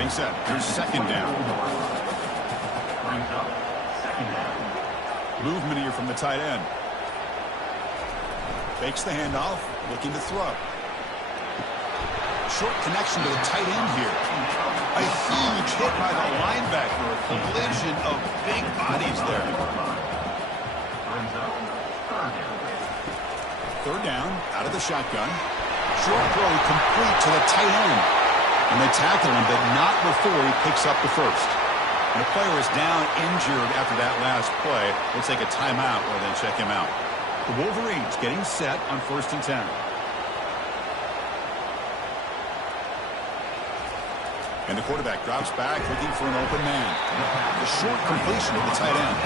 Getting set. Here's second down. Movement here from the tight end. Fakes the handoff, looking to throw. Short connection to the tight end here. A huge hit by the linebacker. A collision of big bodies there. Third down, out of the shotgun. Short throw complete to the tight end. And they tackle him, but not before he picks up the first. And the player is down injured after that last play. We'll take a timeout or then check him out. The Wolverines getting set on 1st and 10. And the quarterback drops back looking for an open man. The short completion to the tight end.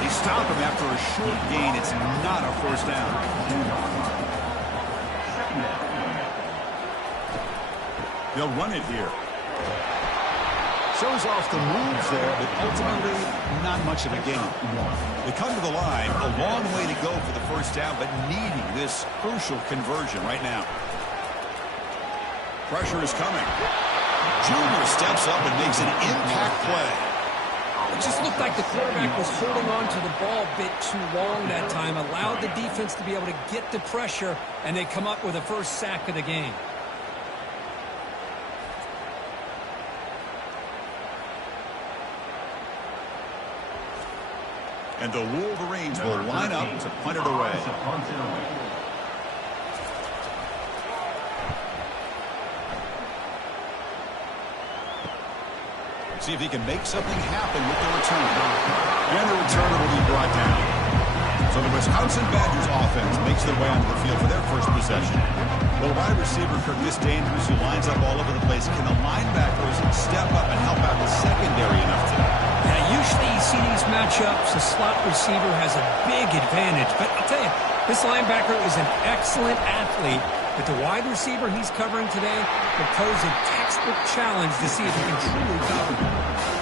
They stop him after a short gain. It's not a first down. They'll run it here. Shows off the moves there, but ultimately not much of a gain. They come to the line, a long way to go for the first down, but needing this crucial conversion right now. Pressure is coming. Junior steps up and makes an impact play. It just looked like the quarterback was holding on to the ball a bit too long that time, allowed the defense to be able to get the pressure, and they come up with the first sack of the game. And the Wolverines will line up to punt it away. See if he can make something happen with the return. And the returner will be brought down. So the Wisconsin Badgers offense makes their way onto the field for their first possession. Well, wide receiver Curtis Andrews, who lines up all over the place. Can the linebackers step up and help out the secondary enough today? Yeah, usually you see these matchups, the slot receiver has a big advantage. But I'll tell you, this linebacker is an excellent athlete. But the wide receiver he's covering today will pose a textbook challenge to see if he can truly cover.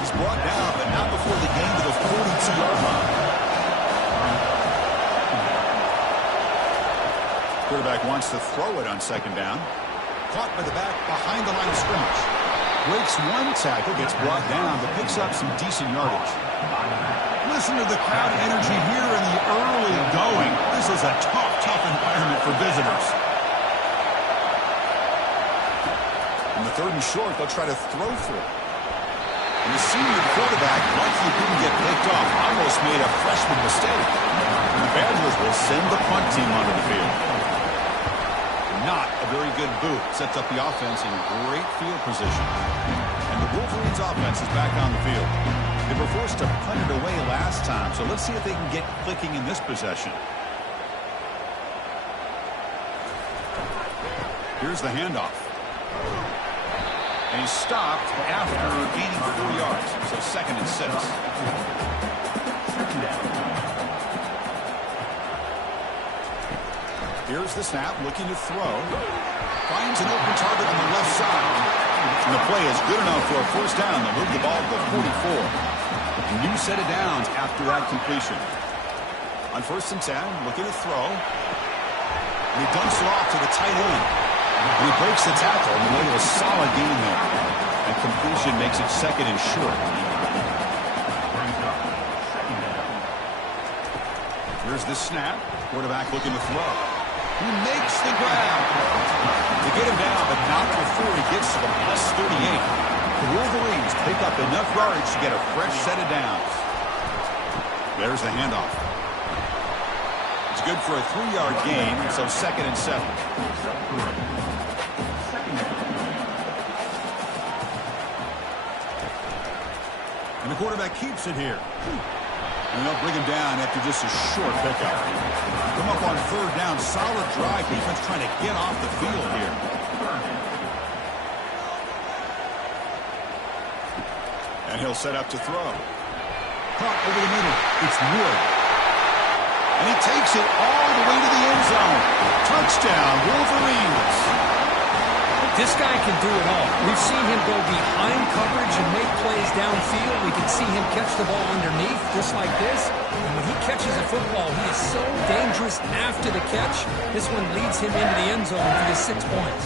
He's brought down, but not before the gain to the 42-yard line. Quarterback wants to throw it on second down. Caught by the back behind the line of scrimmage. Breaks one tackle, gets brought down, but picks up some decent yardage. Listen to the crowd energy here in the early going. This is a tough environment for visitors. On the 3rd and short, they'll try to throw for it. And the senior quarterback, lucky he didn't get picked off, almost made a freshman mistake. And the Badgers will send the punt team onto the field. Not a very good boot. Sets up the offense in great field position. And the Wolverines offense is back on the field. They were forced to punt it away last time, so let's see if they can get clicking in this possession. Here's the handoff. And he's stopped after gaining 4 yards, so 2nd and 6. Here's the snap, looking to throw. Finds an open target on the left side. And the play is good enough for a first down. They'll move the ball to the 44. A new set of downs after that completion. On 1st and 10, looking to throw. And he dumps it off to the tight end. And he breaks the tackle and made a solid gain there. And completion makes it 2nd and short. Here's the snap. Quarterback looking to throw. He makes the grab. They get him down, but not before he gets to the plus 38. The Wolverines pick up enough yards to get a fresh set of downs. There's the handoff. It's good for a 3-yard gain, so 2nd and 7. And the quarterback keeps it here. And they'll bring him down after just a short pickup. Come up on 3rd down. Solid drive. Defense trying to get off the field here. And he'll set up to throw. Caught over the middle. It's Wood. And he takes it all the way to the end zone. Touchdown, Wolverines. This guy can do it all. We've seen him go behind coverage and make plays downfield. We can see him catch the ball underneath just like this. And when he catches a football, he is so dangerous after the catch. This one leads him into the end zone for the 6 points.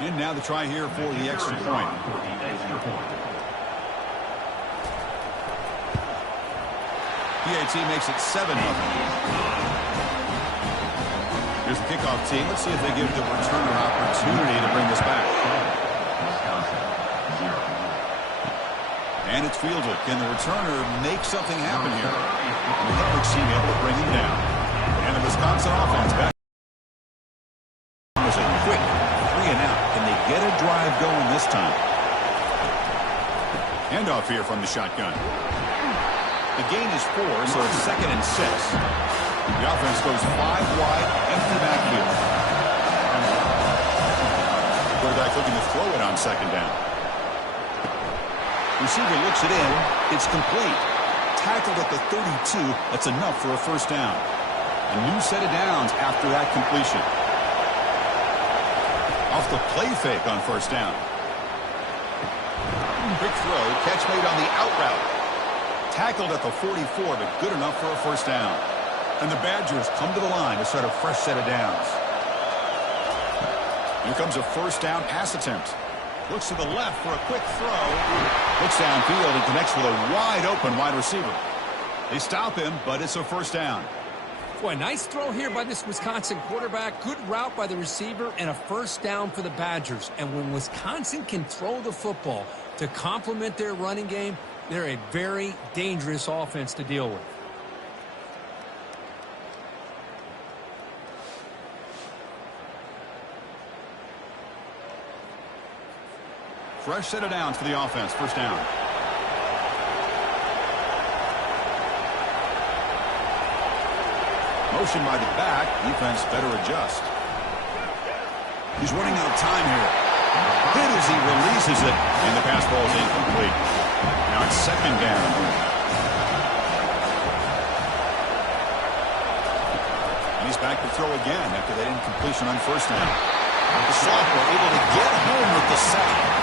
And now the try here for the extra point. PAT makes it 7-0. Here's the kickoff team. Let's see if they give the returner opportunity to bring this back. And it's fielded. Can the returner make something happen here? And the coverage team able to bring him down. And the Wisconsin offense back. It was a quick 3-and-out. Can they get a drive going this time? Handoff here from the shotgun. The gain is 4, so it's 2nd and 6. The offense goes 5 wide, empty backfield. Quarterback looking to throw it on 2nd down. Receiver looks it in. It's complete. Tackled at the 32. That's enough for a first down. A new set of downs after that completion. Off the play fake on first down. Quick throw. Catch made on the out route. Tackled at the 44, but good enough for a first down. And the Badgers come to the line to start a fresh set of downs. Here comes a first down pass attempt. Looks to the left for a quick throw. Looks downfield and connects with a wide open wide receiver. They stop him, but it's a first down. Boy, nice throw here by this Wisconsin quarterback. Good route by the receiver and a first down for the Badgers. And when Wisconsin can throw the football to complement their running game, they're a very dangerous offense to deal with. Fresh set of downs for the offense. First down. Motion by the back. Defense better adjust. He's running out of time here. Hit as he releases it. And the pass ball is incomplete. Now it's 2nd down. And he's back to throw again after that incompletion on first down. The sophomore able to get home with the sack.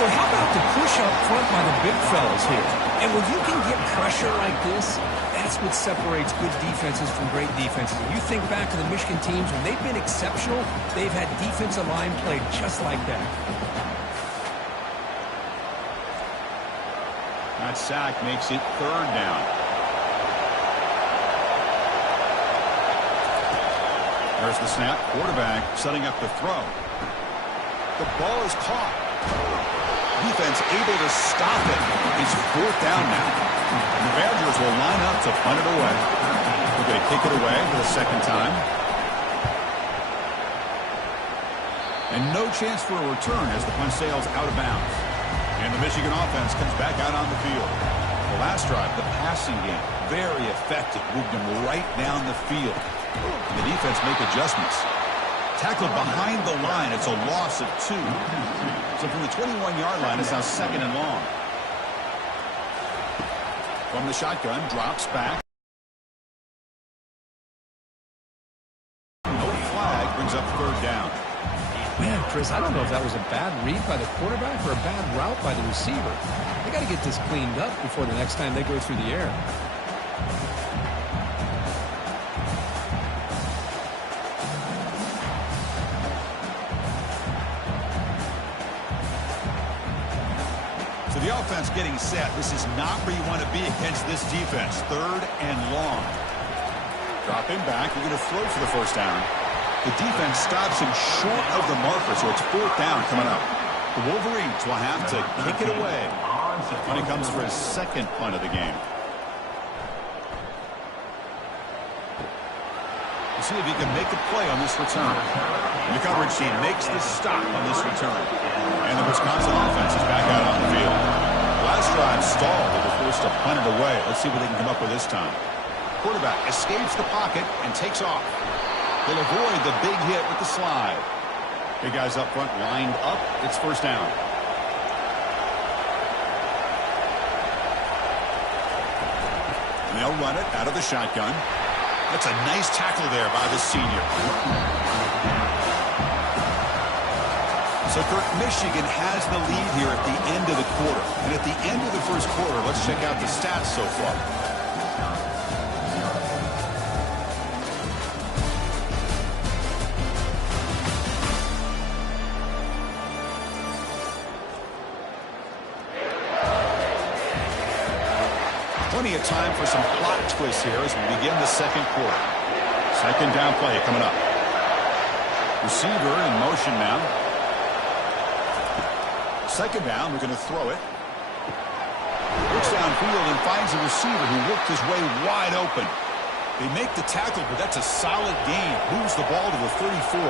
Well, how about the push up front by the big fellas here? And when you can get pressure like this, that's what separates good defenses from great defenses. If you think back to the Michigan teams, when they've been exceptional, they've had defensive line played just like that. That sack makes it 3rd down. There's the snap. Quarterback setting up the throw. The ball is caught. Defense able to stop it. It's 4th down now. And the Badgers will line up to punt it away. They're going to kick it away for the 2nd time. And no chance for a return as the punt sails out of bounds. And the Michigan offense comes back out on the field. The last drive, the passing game, very effective. Moved them right down the field. And the defense make adjustments. Tackled behind the line. It's a loss of 2. So from the 21-yard line, it's now 2nd and long. From the shotgun, drops back. No flag, brings up 3rd down. Man, Chris, I don't know if that was a bad read by the quarterback or a bad route by the receiver. They got to get this cleaned up before the next time they go through the air. The offense getting set. This is not where you want to be against this defense. 3rd and long. Dropping back. We're going to throw for the first down. The defense stops him short of the marker, so it's 4th down coming up. The Wolverines will have to kick it away when he comes for his 2nd punt of the game. We'll see if he can make a play on this return. And the coverage team makes the stop on this return. And the Wisconsin offense is back out on the field. Last drive stalled. They were forced to punt it away. Let's see what they can come up with this time. Quarterback escapes the pocket and takes off. They'll avoid the big hit with the slide. Big guys up front lined up. It's first down. And they'll run it out of the shotgun. That's a nice tackle there by the senior. So, Kirk, Michigan has the lead here at the end of the quarter. And at the end of the first quarter, let's check out the stats so far. Plenty of time for some plot twists here as we begin the second quarter. Second down play coming up. Receiver in motion now. Second down, we're going to throw it. Looks downfield and finds a receiver who worked his way wide open. They make the tackle, but that's a solid gain. Moves the ball to the 34.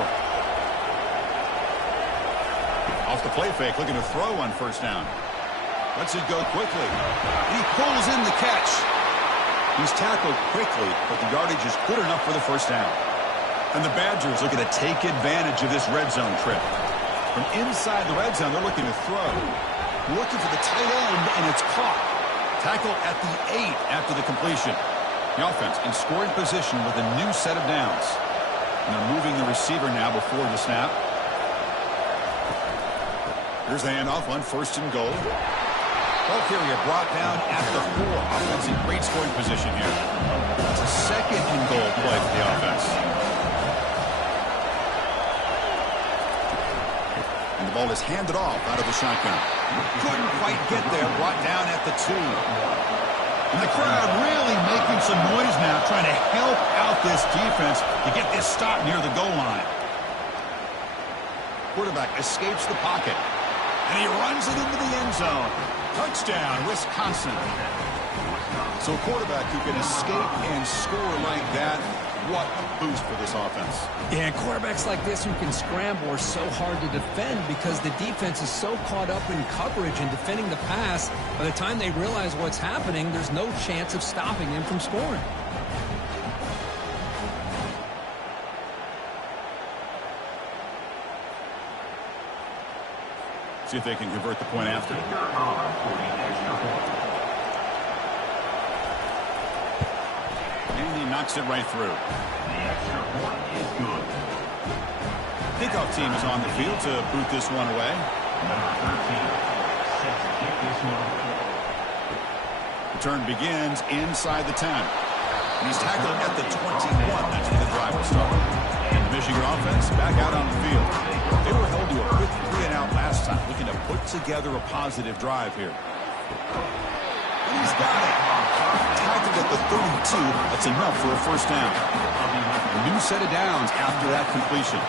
Off the play fake, looking to throw on first down. Lets it go quickly. He pulls in the catch. He's tackled quickly, but the yardage is good enough for the first down. And the Badgers looking to take advantage of this red zone trip. From inside the red zone, they're looking to throw. Looking for the tight end, and it's caught. Tackle at the 8 after the completion. The offense in scoring position with a new set of downs. And they're moving the receiver now before the snap. Here's the handoff on first and goal. Ball carrier brought down at the 4. Offense in great scoring position here. It's a second and goal play for the offense. And the ball is handed off out of the shotgun. Couldn't quite get there. Brought down at the 2. And the crowd really making some noise now, trying to help out this defense to get this stop near the goal line. Quarterback escapes the pocket. And he runs it into the end zone. Touchdown, Wisconsin. So a quarterback who can escape and score like that, what a boost for this offense. Yeah, and quarterbacks like this who can scramble are so hard to defend because the defense is so caught up in coverage and defending the pass. By the time they realize what's happening, there's no chance of stopping him from scoring. See if they can convert the point after. And he knocks it right through. Kickoff team is on the field to boot this one away. Return begins inside the 10. And he's tackled at the 21. That's where the drive will start. And the Michigan offense back out on the field. They were held to a quick 3-and-out last time, looking to put together a positive drive here. And he's got it. Tackled at the 32. That's enough for a first down. A new set of downs after that completion.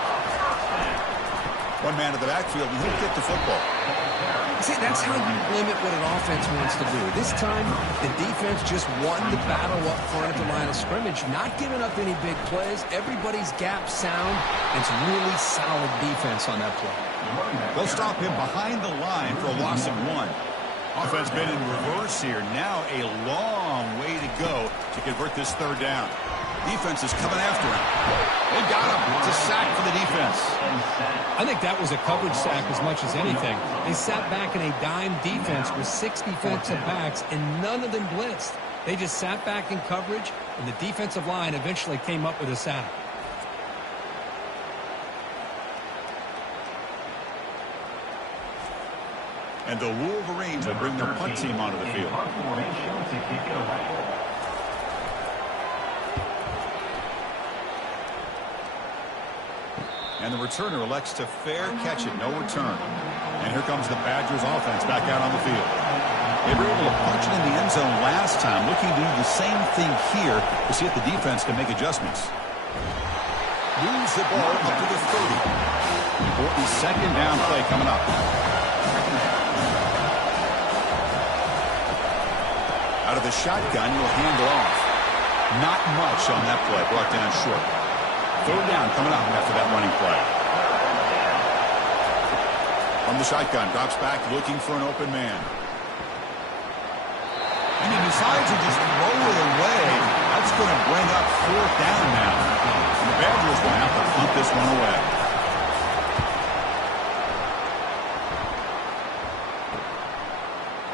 One man in the backfield, and he'll get the football. See, that's how you limit what an offense wants to do. This time, the defense just won the battle up front at the line of scrimmage, not giving up any big plays. Everybody's gap sound. It's really solid defense on that play. They'll stop him behind the line for a loss of 1. Offense been in reverse here. Now a long way to go to convert this third down. Defense is coming after him. They got him. It's a sack for the defense. I think that was a coverage sack as much as anything. They sat back in a dime defense with 6 defensive backs, and none of them blitzed. They just sat back in coverage, and the defensive line eventually came up with a sack. And the Wolverines will bring their punt team onto the field. And the returner elects to fair catch it. No return. And here comes the Badgers offense back out on the field. They were able to punch it in the end zone last time. Looking to do the same thing here to see if the defense can make adjustments. Moves the ball up to the 30. Important second down play coming up. Out of the shotgun, he'll hand it off. Not much on that play. Brought down short. Third down coming up after that running play. From the shotgun, drops back looking for an open man. And he decides to just throw it away. That's going to bring up fourth down now. And the Badgers will have to punt this one away.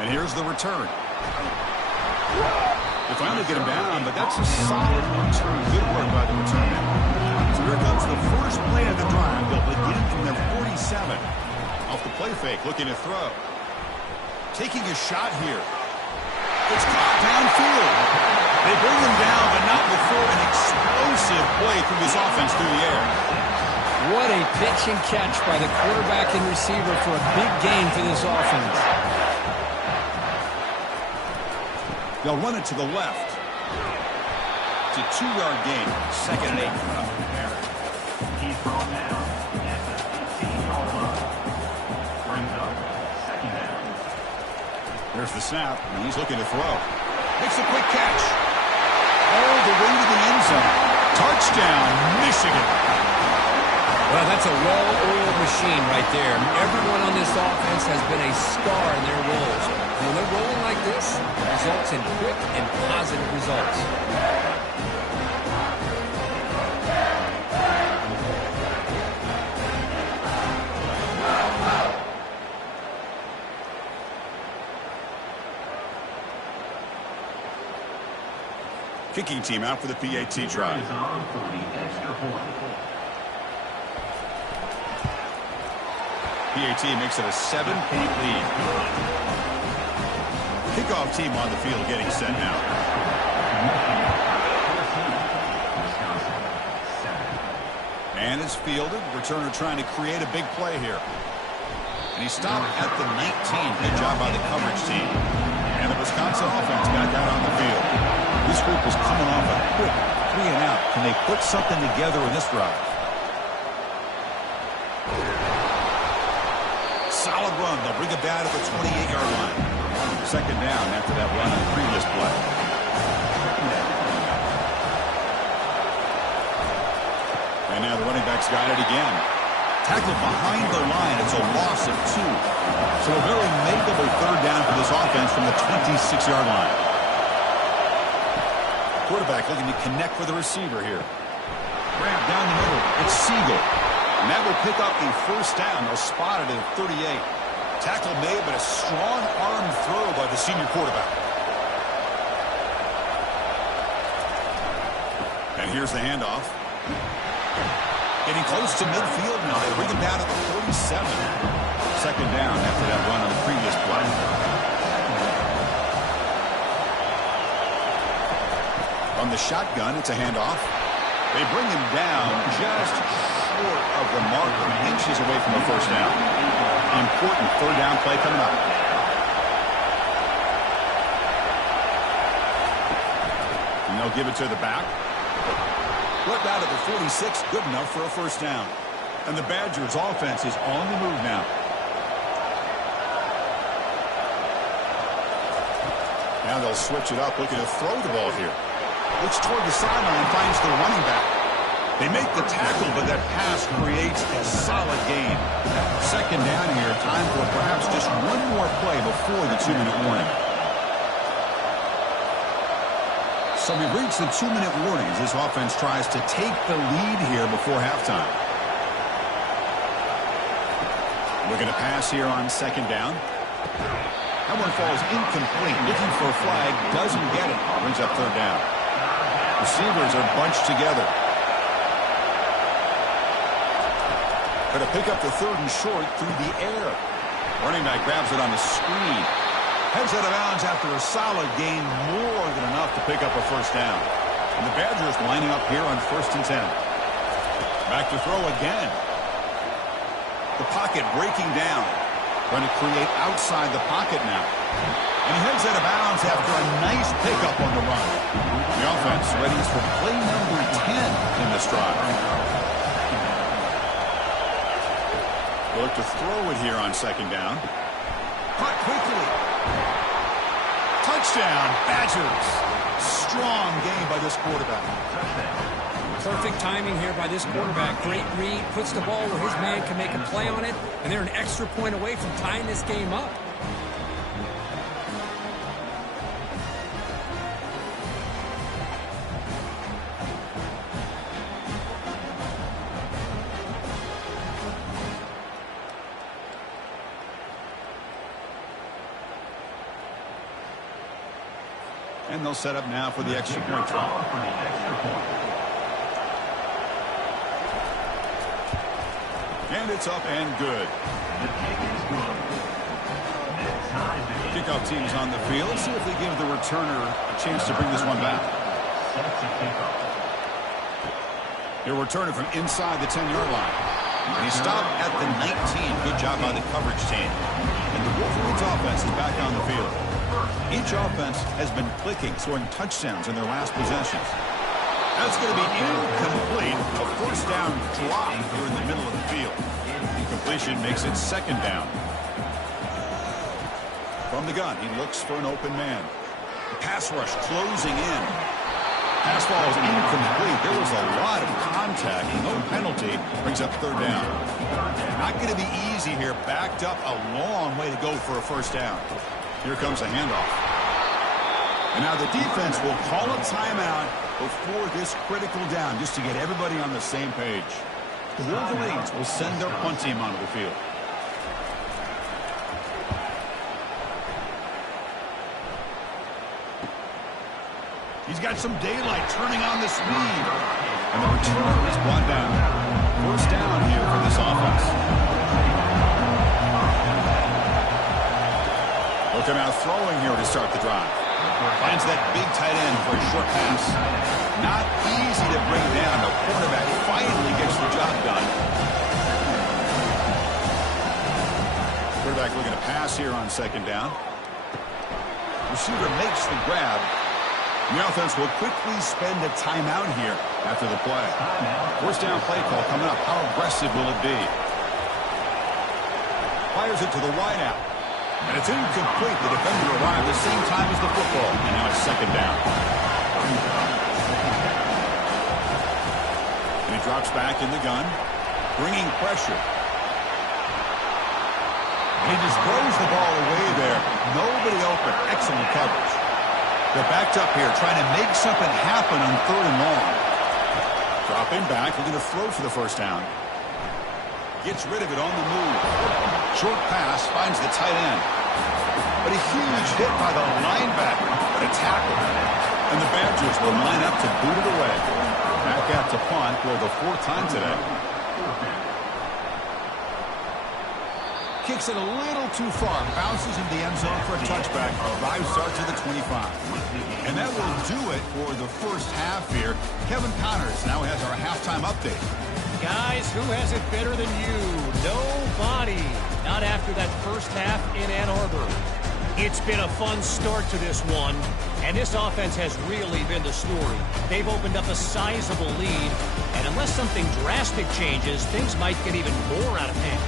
And here's the return. They finally get him down, but that's a solid return. Good work by the return man. So here comes the first play of the drive. They'll begin from their 47. Off the play fake, looking to throw. Taking a shot here. It's caught downfield. They bring him down, but not before an explosive play through this offense through the air. What a pitch and catch by the quarterback and receiver for a big gain for this offense. They'll run it to the left. It's a 2-yard gain. 2nd and 8. He's brought down at the 15-yard line. Brings up 2nd down. There's the snap, and he's looking to throw. Makes a quick catch. All the way to the end zone. Touchdown, Michigan. Well, that's a well-oiled machine right there. Everyone on this offense has been a star in their roles. When they're rolling like this, it results in quick and positive results. Kicking team out for the PAT try. Is on for the extra point. PAT makes it a 7-point lead. Kickoff team on the field getting set now. And it's fielded. Returner trying to create a big play here. And he stopped at the 19. Good job by the coverage team. And the Wisconsin offense back out on the field. This group is coming off a quick 3-and-out. Can they put something together in this drive? Solid run. They'll bring it back at the 28-yard line. 2nd down after that run on the previous play. And now the running back's got it again. Tackled behind the line. It's a loss of 2. So a very makeable 3rd down for this offense from the 26-yard line. Quarterback looking to connect with the receiver here. Grab down the middle. It's Siegel. And that will pick up the 1st down. They'll spot it at 38. Tackle made, but a strong arm throw by the senior quarterback. And here's the handoff. Getting close to midfield now. They bring him down at the 47. 2nd down after that run on the previous play. On the shotgun, it's a handoff. They bring him down just short of the marker, inches away from the 1st down. Important 3rd down play coming up. And they'll give it to the back. Ripped out of the 46, good enough for a 1st down. And the Badgers offense is on the move now. Now they'll switch it up, looking to throw the ball here. Looks toward the sideline, finds the running back. They make the tackle, but that pass creates a solid gain. 2nd down here, time for perhaps just one more play before the 2-minute warning. So we've reached the 2-minute warning as this offense tries to take the lead here before halftime. Looking to pass here on 2nd down. That one falls incomplete. Looking for a flag, doesn't get it. Brings up 3rd down. Receivers are bunched together. Going to pick up the 3rd and short through the air. Running back grabs it on the screen. Heads out of bounds after a solid gain, more than enough to pick up a 1st down. And the Badgers lining up here on 1st and 10. Back to throw again. The pocket breaking down. Going to create outside the pocket now. And he heads out of bounds after a nice pickup on the run. The offense ready for play number 10 in this drive. They'll look to throw it here on 2nd down. Caught quickly. Touchdown, Badgers. Strong game by this quarterback. Perfect timing here by this quarterback. Great read, puts the ball where his man can make a play on it, and they're an extra point away from tying this game up. And they'll set up now for the extra point try. And it's up and good. Kickoff team's on the field. Let's see if they give the returner a chance to bring this one back. He'll return it from inside the 10-yard line. And he stopped at the 19. Good job by the coverage team. And the Wolverines offense is back on the field. Each offense has been clicking, scoring touchdowns in their last possessions. That's going to be incomplete. A first down drop here in the middle of the field. Completion makes it second down. From the gun, he looks for an open man. Pass rush closing in. Pass ball is incomplete. There was a lot of contact. No penalty. Brings up third down. Not going to be easy here. Backed up a long way to go for a first down. Here comes a handoff. And now the defense will call a timeout before this critical down, just to get everybody on the same page. The Wolverines will send their punt team onto the field. He's got some daylight, turning on the speed. And the return is brought down. First down here for this offense. Looking out throwing here to start the drive. Finds that big tight end for a short pass. Not easy to bring down. The quarterback finally gets the job done. Quarterback looking to pass here on second down. Receiver makes the grab. The offense will quickly spend a timeout here after the play. First down play call coming up. How aggressive will it be? Fires it to the wideout. And it's incomplete. The defender arrived at the same time as the football. And now it's second down. And he drops back in the gun, bringing pressure. And he just throws the ball away there. Nobody open. Excellent coverage. They're backed up here, trying to make something happen on third and long. Dropping back, looking to throw for the first down. Gets rid of it on the move. Short pass, finds the tight end. But a huge hit by the linebacker. What a tackle. And the Badgers will line up to boot it away. Back out to punt for the fourth time today. Kicks it a little too far. Bounces into the end zone for a touchback. Drive starts to the 25. And that will do it for the first half here. Kevin Connors now has our halftime update. Guys, who has it better than you? Nobody. Not after that first half in Ann Arbor. It's been a fun start to this one, and this offense has really been the story. They've opened up a sizable lead, and unless something drastic changes, things might get even more out of hand.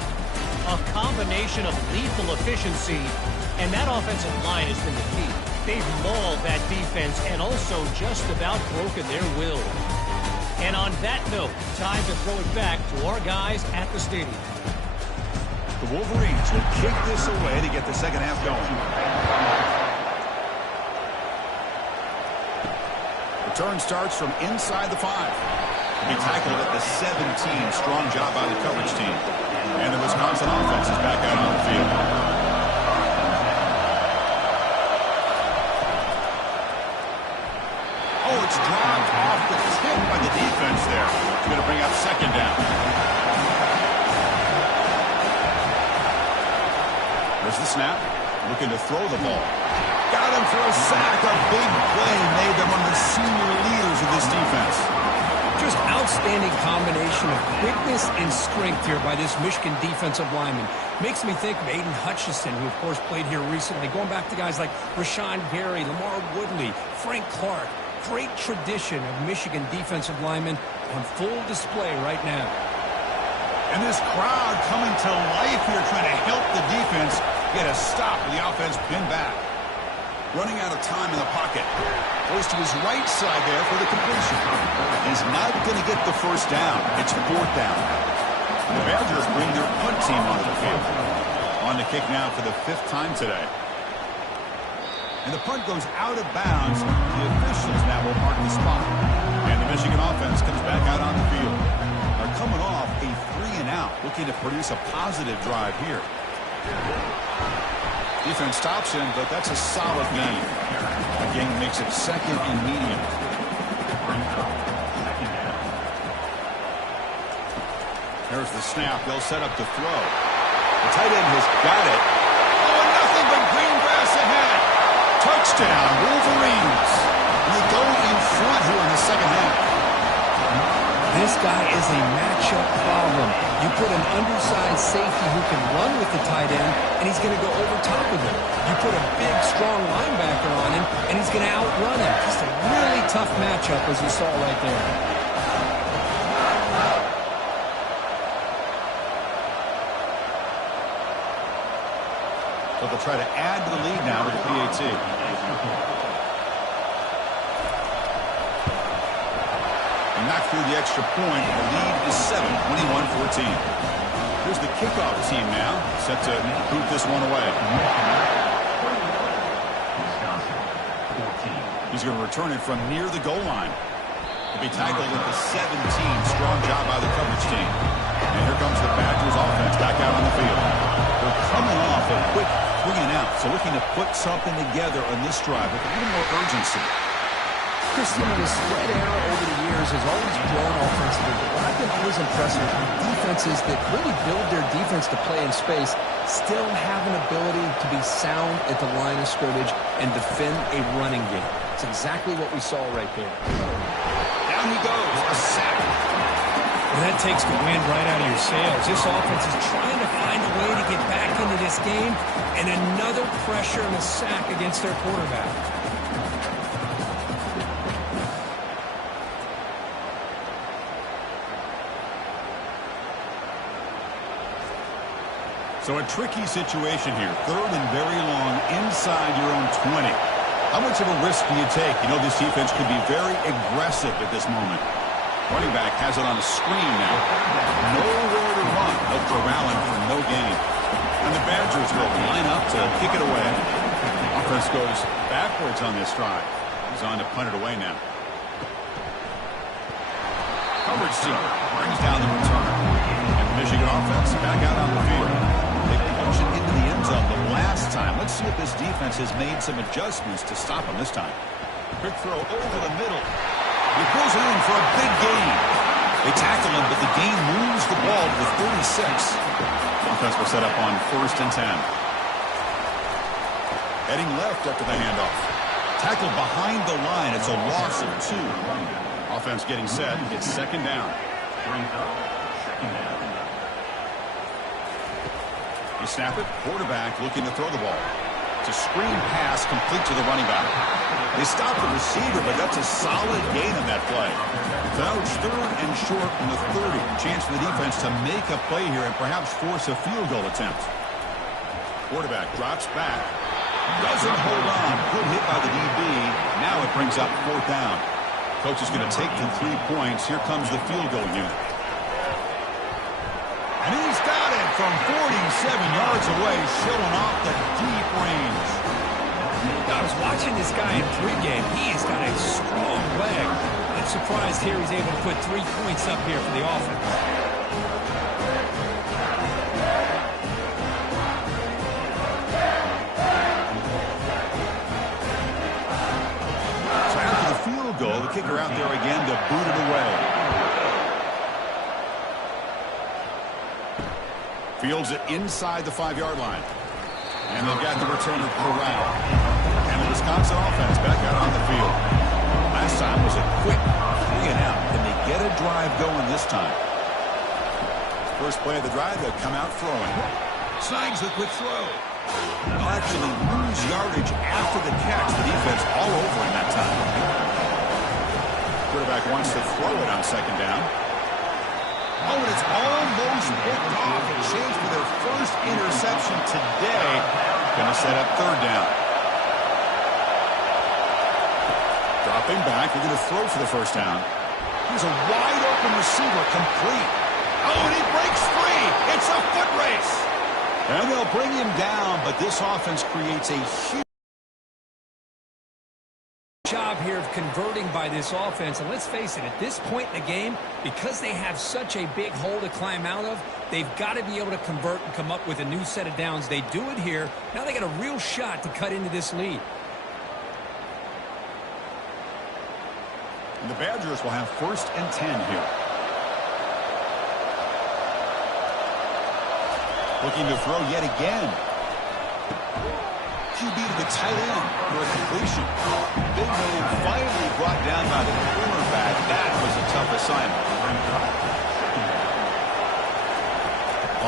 A combination of lethal efficiency, and that offensive line has been the key. They've mauled that defense and also just about broken their will. And on that note, time to throw it back to our guys at the stadium. The Wolverines will kick this away to get the second half going. Return starts from inside the 5. He tackled at the 17. Strong job by the coverage team. And the Wisconsin offense is back out on the field. Oh, it's dropped off the tip by the defense there. It's going to bring up second down. There's the snap. Looking to throw the ball. Got him for a sack. A big play made them one of the senior leaders of this defense. Just outstanding combination of quickness and strength here by this Michigan defensive lineman. Makes me think of Aiden Hutchinson, who, of course, played here recently. Going back to guys like Rashawn Gary, Lamar Woodley, Frank Clark. Great tradition of Michigan defensive linemen on full display right now. And this crowd coming to life here, trying to help the defense get a stop with the offense pinned back. Running out of time in the pocket. Goes to his right side there for the completion. He's not going to get the first down. It's fourth down. The Badgers bring their punt team onto the field. On the kick now for the 5th time today. And the punt goes out of bounds. The officials now will mark the spot. And the Michigan offense comes back out on the field. They're coming off a 3-and-out, looking to produce a positive drive here. Defense stops him, but that's a solid gain. The gain makes it second and medium. There's the snap. They'll set up the throw. The tight end has got it. Oh, nothing but green grass ahead. Touchdown, Wolverines. They go in front here in the second half. This guy is a matchup problem. You put an undersized safety who can run with the tight end, and he's going to go over top of him. You put a big, strong linebacker on him, and he's going to outrun him. Just a really tough matchup, as you saw right there. So they'll try to add to the lead now with the PAT. And knock through the extra point. The lead is 7, 21-14. Here's the kickoff team now, set to boot this one away. He's going to return it from near the goal line. He'll be tackled at the 17. Strong job by the coverage team. And here comes the Badgers offense back out on the field. They're coming off a quick 3 and out, so looking to put something together on this drive with a little more urgency. Christian, the spread out over the years has always grown offensively, but what I've been always impressed with defenses that really build their defense to play in space still have an ability to be sound at the line of scrimmage and defend a running game. It's exactly what we saw right there. Down he goes, a sack. Well, that takes the wind right out of your sails. This offense is trying to find a way to get back into this game, and another pressure and a sack against their quarterback. So a tricky situation here. 3rd and very long inside your own 20. How much of a risk do you take? You know, this defense could be very aggressive at this moment. Running back has it on a screen now. Nowhere to run. They'll corral him for no gain. And the Badgers will line up to kick it away. Offense goes backwards on this drive. He's on to punt it away now. Coverage team brings down the return. And the Michigan offense back out on the field. They punch it into the end zone the last time. Let's see if this defense has made some adjustments to stop him this time. Quick throw over the middle. He pulls it in for a big gain. They tackle him, but the gain moves the ball to the 36. Offense will set up on 1st and 10. Heading left after the handoff. Tackled behind the line. It's a loss of 2. Offense getting set. It's 2nd down. You snap it. Quarterback looking to throw the ball. It's a screen pass complete to the running back. They stop the receiver, but that's a solid gain on that play. So now it's 3rd and short from the 30. Chance for the defense to make a play here and perhaps force a field goal attempt. Quarterback drops back. Doesn't hold on. Good hit by the DB. Now it brings up 4th down. Coach is going to take the 3 points. Here comes the field goal unit. And he's got it from 47 yards away, showing off the deep range. I was watching this guy in pregame. He has got a strong leg. I'm surprised here he's able to put 3 points up here for the offense. So after the field goal, the kicker out there again to boot it away. Fields it inside the 5-yard line. And they've got the returner corralled. And the Wisconsin offense back out on the field. Last time was a quick 3 and out. Can they get a drive going this time? First play of the drive, they'll come out throwing. Snags the quick throw. They'll actually lose yardage after the catch. The defense all over him that time. Quarterback wants to throw it on 2nd down. Oh, and it's almost picked off. A chance for their first interception today. Going to set up 3rd down. Dropping back. They're going to throw for the 1st down. Here's a wide open receiver, complete. Oh, and he breaks free. It's a foot race. And they'll bring him down, but this offense creates a huge job here of converting by this offense, and let's face it, at this point in the game, because they have such a big hole to climb out of, they've got to be able to convert and come up with a new set of downs. They do it here. Now they got a real shot to cut into this lead. And the Badgers will have 1st and 10 here. Looking to throw yet again. QB to the tight end for a completion. Big man finally brought down by the cornerback. That was a tough assignment.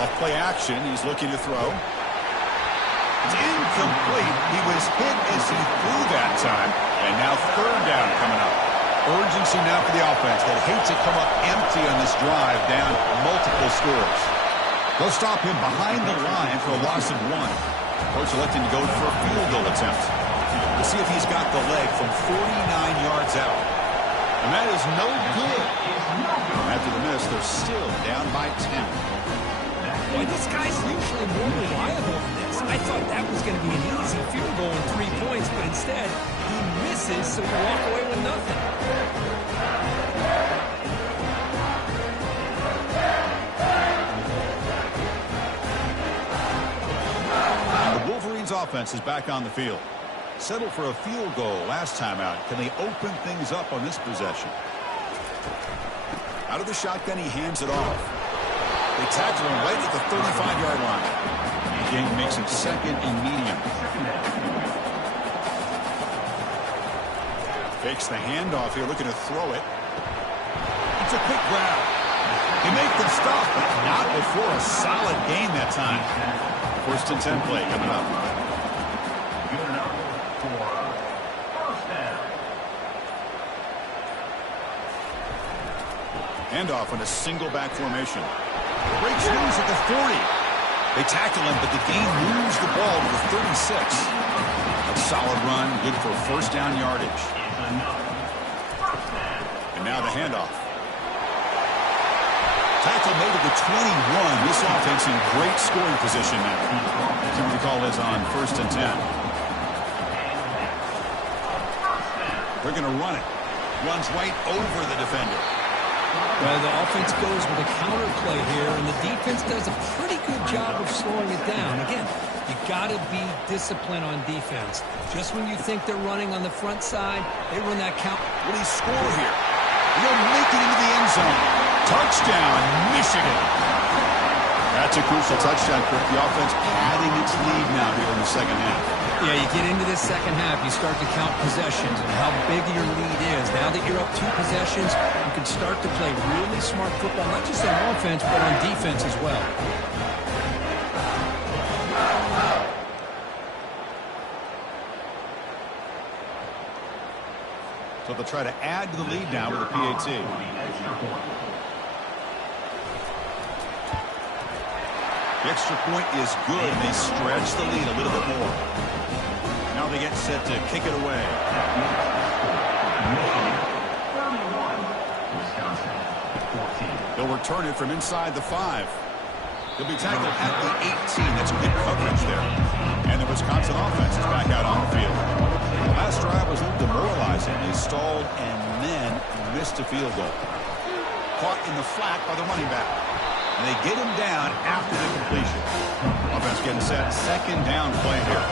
Off play action, he's looking to throw. It's incomplete. He was hit as he threw that time. And now third down coming up. Urgency now for the offense that hates to come up empty on this drive, down multiple scores. They'll stop him behind the line for a loss of 1. Coach electing to go for a field goal attempt. We'll see if he's got the leg from 49 yards out. And that is no good. After the miss, they're still down by 10. Boy, this guy's usually more reliable than this. I thought that was going to be an easy field goal and 3 points, but instead, he misses, so we walk away with nothing. And the Wolverines offense is back on the field. Settled for a field goal last time out. Can they open things up on this possession? Out of the shotgun, he hands it off. They tackle him right at the 35-yard line. The game makes it second and medium. Fakes the handoff here, looking to throw it. It's a quick grab. He makes the stop, but not before a solid gain that time. First and 10 play coming up. Good enough for first down. Handoff on a single back formation. Breaks loose at the 40. They tackle him, but the gain moves the ball to the 36. A solid run, good for first down yardage. And now the handoff. Tackle made at the 21. This offense in great scoring position now. See what the call is on first and 10. They're going to run it. Runs right over the defender. Well, the offense goes with a counter play here, and the defense does a pretty good job of slowing it down. Again, you got to be disciplined on defense. Just when you think they're running on the front side, they run that count. Will he score here? He'll make it into the end zone. Touchdown, Michigan. That's a crucial touchdown for the offense, padding its lead now here in the second half. Yeah, you get into this second half, you start to count possessions and how big your lead is. Now that you're up 2 possessions, you can start to play really smart football, not just on offense, but on defense as well. So they'll try to add to the lead now with a PAT. The extra point is good. They stretch the lead a little bit more. Now they get set to kick it away. They'll return it from inside the 5. They'll be tackled at the 18. That's good coverage there. And the Wisconsin offense is back out on the field. The last drive was a little demoralizing. They stalled and then missed a field goal. Caught in the flat by the running back. And they get him down after the completion. Offense getting set. Second down play here.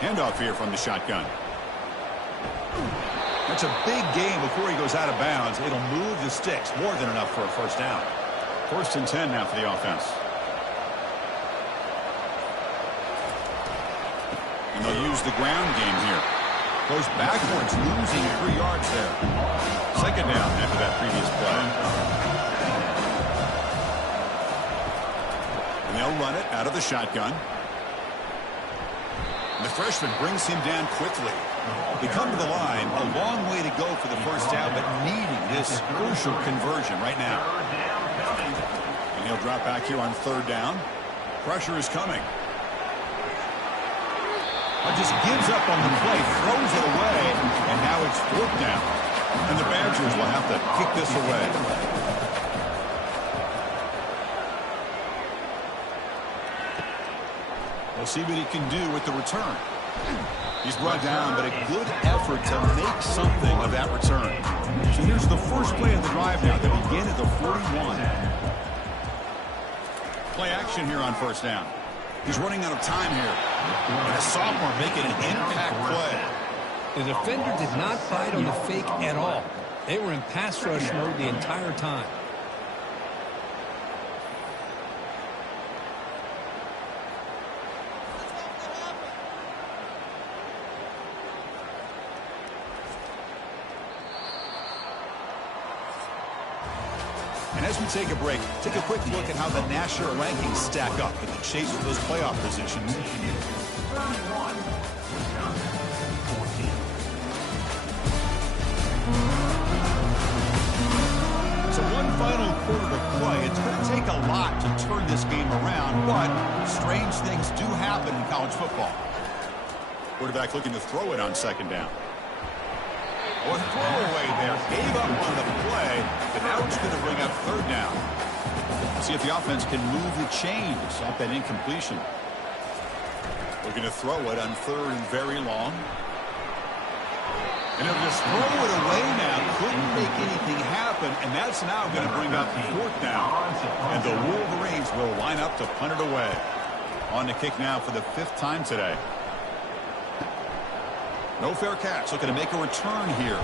Handoff here from the shotgun. That's a big gain before he goes out of bounds. It'll move the sticks. More than enough for a first down. First and 10 now for the offense. And they'll use the ground game here. Goes backwards, losing 3 yards there. Second down after that previous play. And they'll run it out of the shotgun. And the freshman brings him down quickly. They come to the line, a long way to go for the first down, but needing this crucial conversion right now. And he'll drop back here on third down. Pressure is coming. Just gives up on the play, throws it away, and now it's fourth down. And the Badgers will have to kick this away. We'll see what he can do with the return. He's brought down, but a good effort to make something of that return. So here's the first play of the drive now. They begin at the 41. Play action here on first down. He's running out of time here. And a sophomore making an impact play. The defender did not bite on the fake at all. They were in pass rush mode the entire time. And as we take a break, take a quick look at how the national rankings stack up in the chase for those playoff positions. 31, Wisconsin, 14. So one final quarter to play. It's going to take a lot to turn this game around, but strange things do happen in college football. Quarterback looking to throw it on second down. Or throwaway there. Gave up on the play, but now it's going to bring up third down. See if the offense can move the chains off that incompletion. Looking to throw it on third and very long. And he'll just throw it away now. Couldn't make anything happen, and that's now going to bring up fourth down. And the Wolverines will line up to punt it away. On the kick now for the 5th time today. No fair catch. Looking to make a return here.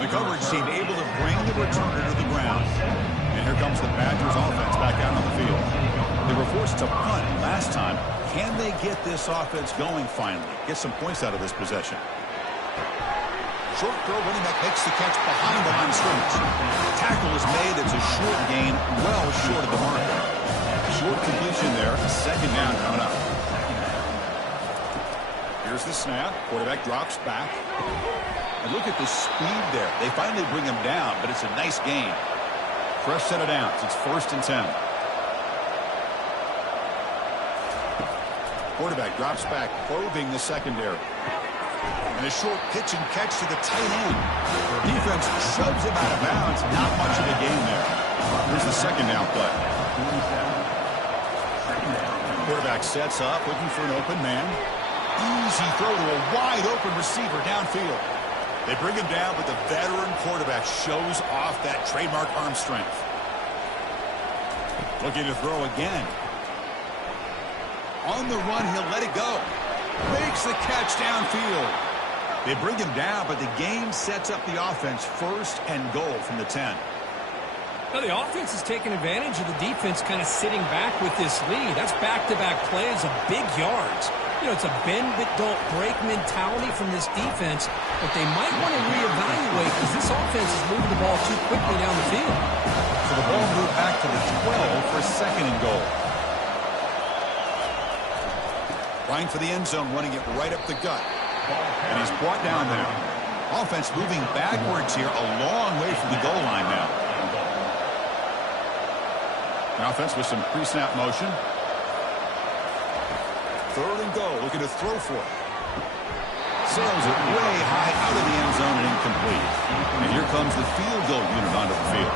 The coverage team able to bring the returner to the ground. And here comes the Badgers offense back out on the field. They were forced to punt last time. Can they get this offense going finally? Get some points out of this possession. Short throw, running back makes the catch behind the line of scrimmage. Tackle is made. It's a short gain, well short of the marker. Short completion there. Second down coming up. Here's the snap. Quarterback drops back. And look at the speed there. They finally bring him down, but it's a nice gain. Fresh set of downs. It's 1st and 10. Quarterback drops back, probing the secondary. And a short pitch and catch to the tight end. Defense shoves him out of bounds. Not much of a gain there. Here's the second down play. Quarterback sets up, looking for an open man. Easy throw to a wide open receiver downfield. They bring him down, but the veteran quarterback shows off that trademark arm strength. Looking to throw again. On the run, he'll let it go. Makes the catch downfield. They bring him down, but the game sets up the offense 1st and goal from the 10. Now, the offense is taking advantage of the defense kind of sitting back with this lead. That's back-to-back plays of big yards. You know, it's a bend-but-don't-break mentality from this defense, but they might want to reevaluate because this offense is moving the ball too quickly down the field. So the ball moved back to the 12 for 2nd and goal. Trying for the end zone, running it right up the gut. And he's brought down there. Offense moving backwards here, a long way from the goal line now. An offense with some pre-snap motion. 3rd and goal, looking to throw for it. Sails it way high out of the end zone and incomplete. And here comes the field goal unit onto the field.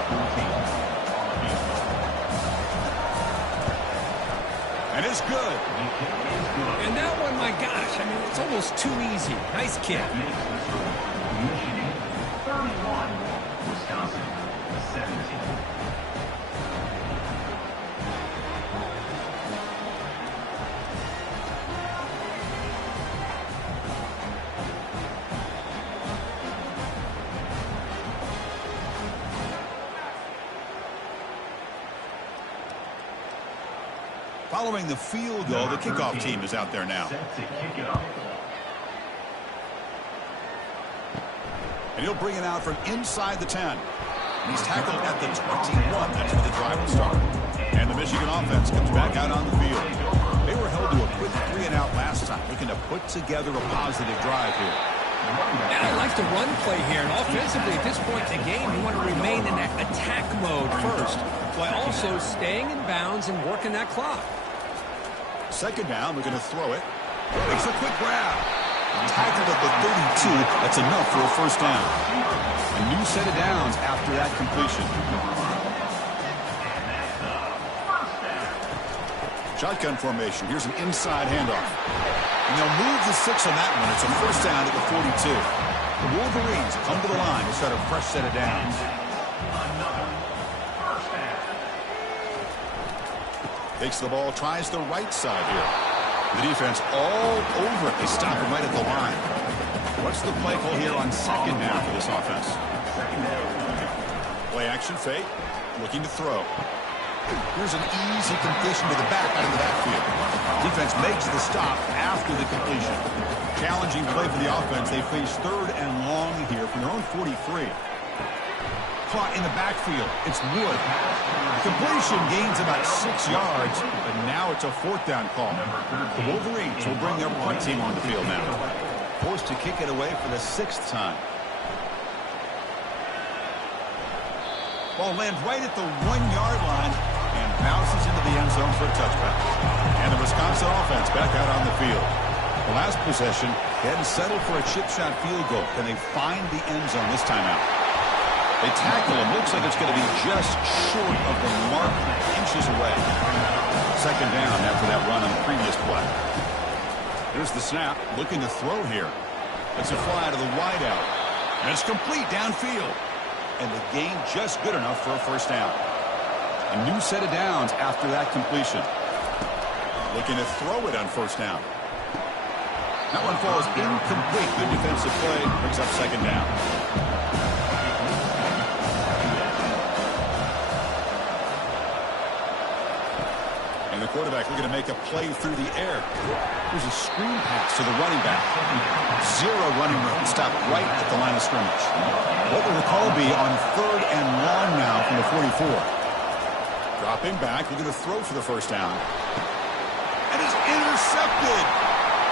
And it's good. And that one, my gosh, I mean, it's almost too easy. Nice kick. Michigan, 31, Wisconsin, 17. Following the field goal, the kickoff team is out there now. Set to kick it off. And he'll bring it out from inside the 10. And he's tackled at the 21. That's where the drive will start. And the Michigan offense comes back out on the field. They were held to a quick 3-and-out last time, looking to put together a positive drive here. And I like the run play here. And offensively, at this point in the game, you want to remain in that attack mode first, while also staying in bounds and working that clock. Second down, we're going to throw it. Makes a quick grab. Tackled at the 32. That's enough for a 1st down. A new set of downs after that completion. Shotgun formation. Here's an inside handoff. And they'll move the 6 on that one. It's a 1st down at the 42. The Wolverines come to the line to start a fresh set of downs. Takes the ball, tries the right side here. The defense all over it. They stop him right at the line. What's the play call here on 2nd down for this offense? Play action fake. Looking to throw. Here's an easy completion to the back out of the backfield. Defense makes the stop after the completion. Challenging play for the offense. They face 3rd and long here from their own 43. caught in the backfield. It's Wood. Completion gains about 6 yards, but now it's a 4th down call. The Wolverines will bring their punt team on the field now. Forced to kick it away for the 6th time. Ball lands right at the 1-yard line and bounces into the end zone for a touchback. And the Wisconsin offense back out on the field. The last possession, they hadn't settled for a chip shot field goal. Can they find the end zone this time out? They tackle him. Looks like it's going to be just short of the mark, inches away. 2nd down after that run on the previous play. There's the snap. Looking to throw here. It's a fly to the wideout. And it's complete downfield. And the gain just good enough for a 1st down. A new set of downs after that completion. Looking to throw it on 1st down. That one falls incomplete. Good defensive play. Brings up 2nd down. And the quarterback looking to make a play through the air. There's a screen pass to the running back. 0 running room. Stopped right at the line of scrimmage. What will the call be on 3rd and long now from the 44? Dropping back, looking to throw for the 1st down. And he's intercepted.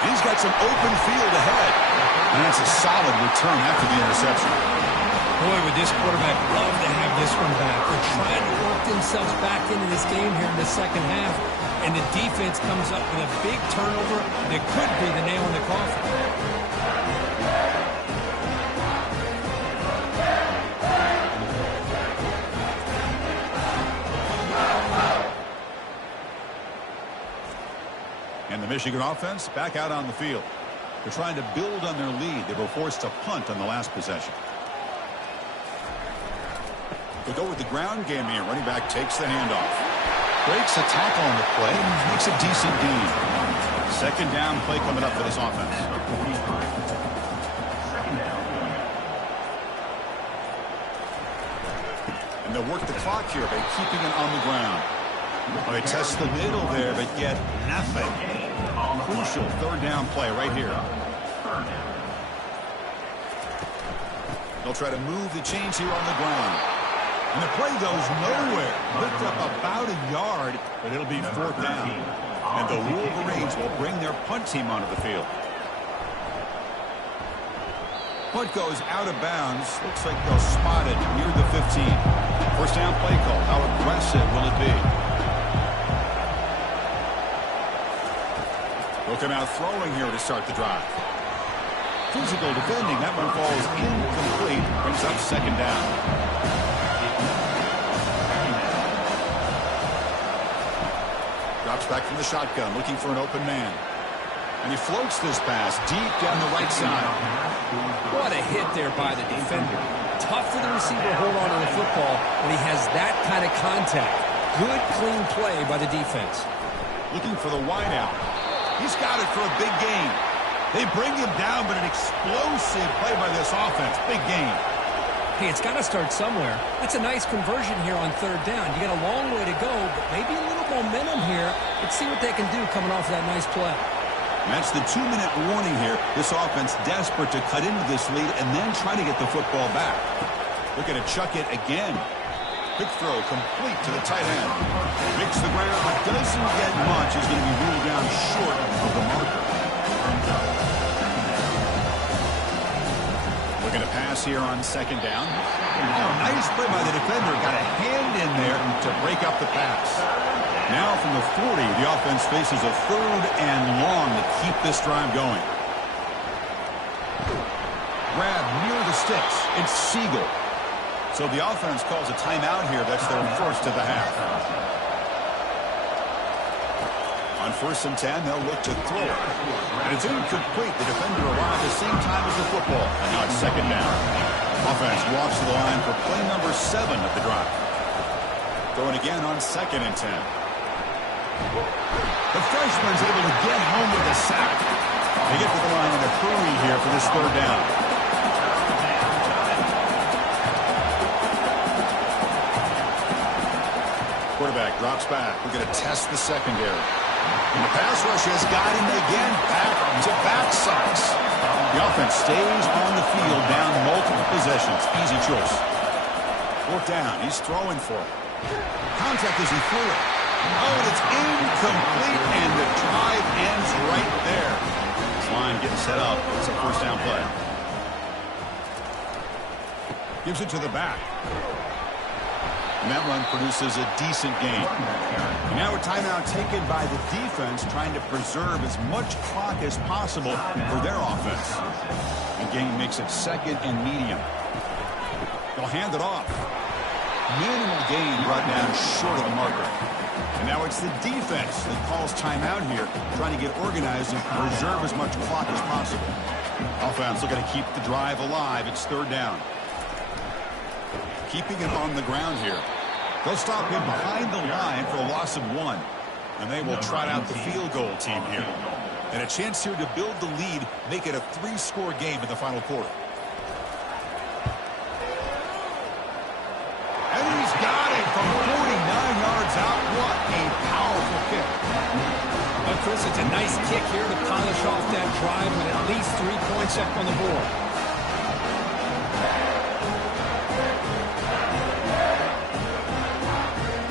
He's got some open field ahead. And that's a solid return after the interception. Boy, would this quarterback love to have this one back. They're trying to work themselves back into this game here in the 2nd half. And the defense comes up with a big turnover that could be the nail in the coffin. And the Michigan offense back out on the field. They're trying to build on their lead. They were forced to punt on the last possession. They go with the ground game here. Running back takes the handoff. Breaks a tackle on the play. Makes a decent gain. 2nd down play coming up for this offense. And they'll work the clock here by keeping it on the ground. Well, they test the middle there, but get nothing. Crucial 3rd down play right here. They'll try to move the chains here on the ground. And the play goes nowhere. Picked up about a yard, but it'll be 4th down. And the Wolverines will bring their punt team onto the field. Punt goes out of bounds. Looks like they'll spot it near the 15. 1st down play call. How aggressive will it be? They'll come out throwing here to start the drive. Physical defending. That one falls incomplete. Brings up 2nd down. Drops back from the shotgun, looking for an open man. And he floats this pass deep down the right side. What a hit there by the defender. Tough for the receiver to hold on to the football when he has that kind of contact. Good, clean play by the defense. Looking for the wideout. He's got it for a big gain. They bring him down, but an explosive play by this offense. Big gain. Hey, it's got to start somewhere. That's a nice conversion here on 3rd down. You got a long way to go, but maybe a little momentum here. Let's see what they can do coming off of that nice play. And that's the 2-minute warning here. This offense desperate to cut into this lead and then try to get the football back. Looking to chuck it again. Quick throw complete to the tight end. Makes the ground, but doesn't get much. Is going to be ruled down short of the marker. Looking to pass here on 2nd down. Oh, nice play by the defender. Got a hand in there to break up the pass. Now from the 40, the offense faces a 3rd and long to keep this drive going. Grab near the sticks. It's Siegel. So the offense calls a timeout here. That's their 1st of the half. On 1st and 10, they'll look to throw it. And it's incomplete. The defender arrived at the same time as the football. And now it's 2nd down. Offense walks to the line for play number 7 of the drive. Throwing again on 2nd and 10. The freshman's able to get home with a sack. They get to the line in a hurry here for this 3rd down. Quarterback drops back. We're going to test the secondary. And the pass rush has got him again. Back to back sacks. The offense stays on the field down multiple possessions. Easy choice. Fourth down. He's throwing for it. Contact as he threw it. Oh, and it's incomplete, and the drive ends right there. This line getting set up. It's a first down play. Gives it to the back. And that run produces a decent gain. And now a timeout taken by the defense, trying to preserve as much clock as possible for their offense. The game makes it second and medium. They'll hand it off. Minimal gain brought down short of the marker. And now it's the defense that calls timeout here, trying to get organized and preserve as much clock as possible. Offense looking to keep the drive alive. It's third down. Keeping it on the ground here. They'll stop him behind the line for a loss of 1. And they will trot out the field goal team here. And a chance here to build the lead, make it a 3-score game in the final quarter. And he's got it from 49 yards out. What a powerful kick. Well, Chris, it's a nice kick here to polish off that drive with at least 3 points up on the board.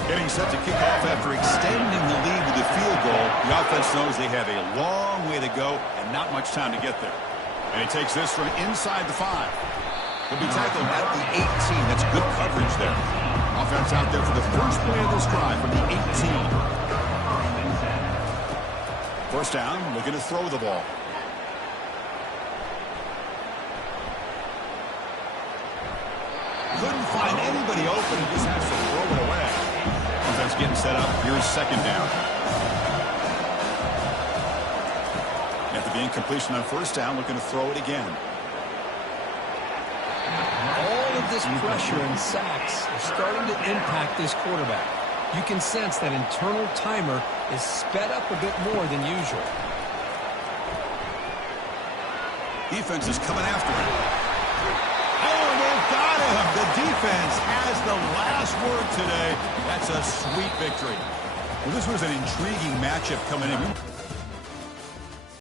Getting set to kick off after extending the lead with a field goal. The offense knows they have a long way to go and not much time to get there. And he takes this from inside the 5. He'll be tackled at the 18. That's good coverage there. Offense out there for the first play of this drive from the 18. First down, looking to throw the ball. Couldn't find anybody open. He just has to throw it away. Offense getting set up. Here's second down. After the incompletion on first down, looking to throw it again. All of this pressure and sacks are starting to impact this quarterback. You can sense that internal timer is sped up a bit more than usual. Defense is coming after him. Oh, they've got him. The defense has the last word today. That's a sweet victory. Well, this was an intriguing matchup coming in.